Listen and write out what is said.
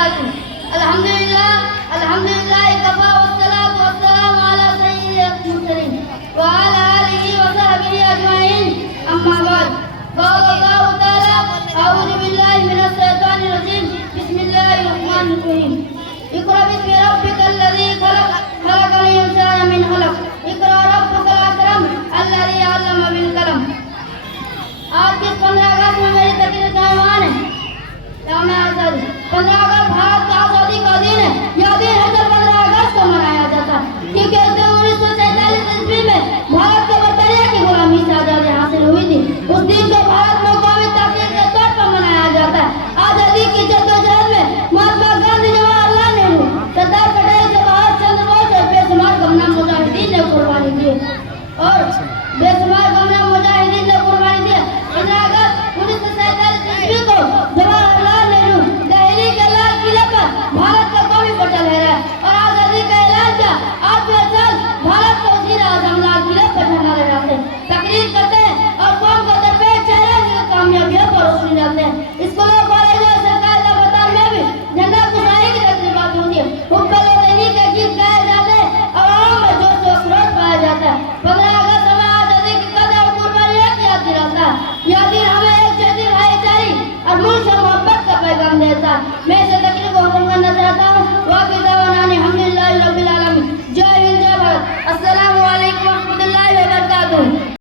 وبركاته. الحمد لله كفى والصلاة والسلام على سيد المرسلين وعلى آله وصحبه أجمعين. أما بعد، قال الله تعالى: أعوذ بالله من الشيطان الرجيم. بسم الله الرحمن الرحيم. اقرأ باسم ربك الذي خلق، خلق الإنسان من علق. اقرأ ربك الأكرم الذي علم بالقلم. آج کے 15 اگست میں میری تقریر کا عنوان ہے یوم آزادی. 15 اگست بھارت کا آزادی کا دن ہے. یہ دن ہے جب 15 اگست کو منایا جاتا ہے، کیونکہ اس دن 1947 عیسوی میں بھارت کو برطانیہ کی غلامی سے آزادی حاصل ہوئی تھی. اس دن کو بھارت میں قومی تقریب کے طور پر منایا جاتا ہے. آزادی کی جدوجہد میں مہاتما گاندھی، جواہر لال نہرو، سردار پٹیل، سبھاش چندر بوس اور بے شمار گمنام مجاہدین نے قربانی دی. اور بے شمار گمنام مجاہدین نے قربانی دی. 15 اگست 1947 عیسوی کو جواہر لال نہرو دہلی کے لال قلعے پر بھارت کا قومی پرچم لہرایا اور آزادی کا اعلان کیا. آج کے سال بھارت کا وزیر اعظم لال قلعے پر جھنڈا لہراتے ہیں، تقریر کرتے ہیں اور قوم کو درپیش چیلنج کی کامیابیوں پر روشنی ڈالتے ہیں. اسکولوں، کالجوں، سرکاری دفتر میں بھی جھنڈا کشائی کی تقریبات ہوتی ہے. حب الوطنی کے گیت گائے جاتے ہیں، عوام میں جوش و خروش پایا جاتا ہے. 15 اگست ہمیں آزادی کی قدر اور قربانیوں کی یاد دلاتا ہے. یہ دن ہمیں ایک جدید بھائی چارے اور ملک سے محبت کا پیغام دیتا ہے. میں